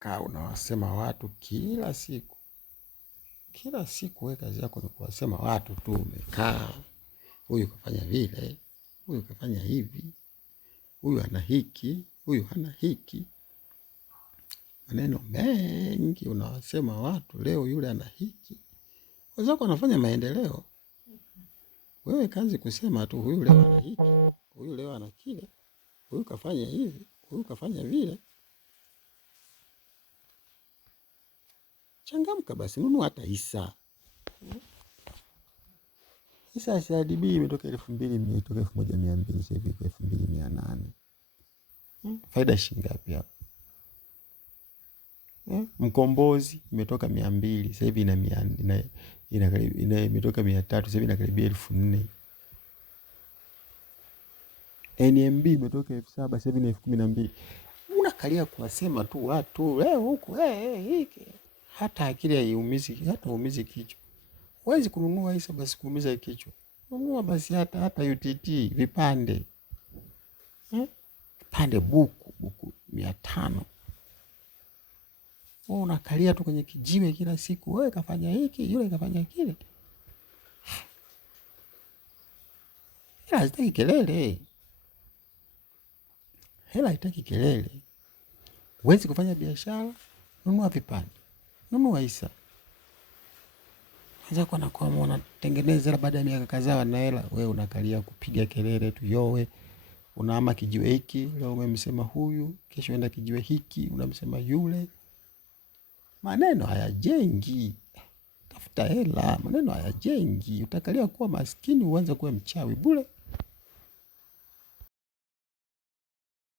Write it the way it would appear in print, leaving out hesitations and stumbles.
kaa unawasema watu kila siku. Kila siku wewe kazi yako ni kuwasema watu tu, umekaa. Huyu kafanya vile, huyu kafanya hivi, huyu ana hiki, huyu hana hiki. Maneno mengi unawasema watu, leo yule ana hiki. Wenzako wanafanya maendeleo. Wewe kazi kusema tu huyu leo ana hiki, huyu leo ana kile, huyu kafanya hivi, huyu kafanya vile. Changamka basi, nunua hata hisa. Hisa ya CRDB imetoka 2000, imetoka 1200, sasa hivi 2800. Faida shilingi ngapi hapo? Mkombozi imetoka 200, sasa hivi imetoka 300, sasa hivi inakaribia 4000. NMB imetoka 7000, sasa hivi ni 12000. Unakalia kuwasema tu watu leo huko hiki. Hata akili haiumizi, hata uumizi kichwa. Huwezi kununua hisa basi kuumiza kichwa. Nunua basi hata UTT vipande. Vipande buku 500. Wewe unakalia tu kwenye kijiwe kila siku, wewe kafanya hiki, yule kafanya kile. Hela haitaki kelele. Hela haitaki kelele. Huwezi kufanya biashara, nunua vipande. Nunua hisa. Kwanza kwa unatengeneza baada ya miaka kadhaa na hela, wewe unakalia kupiga kelele tu yowe. Unaama kijiwe hiki, leo umemsema huyu, kesho enda kijiwe hiki, unamsema yule. Maneno hayajengi. Tafuta hela, maneno hayajengi. Utakalia kuwa maskini uanze kuwa mchawi bure.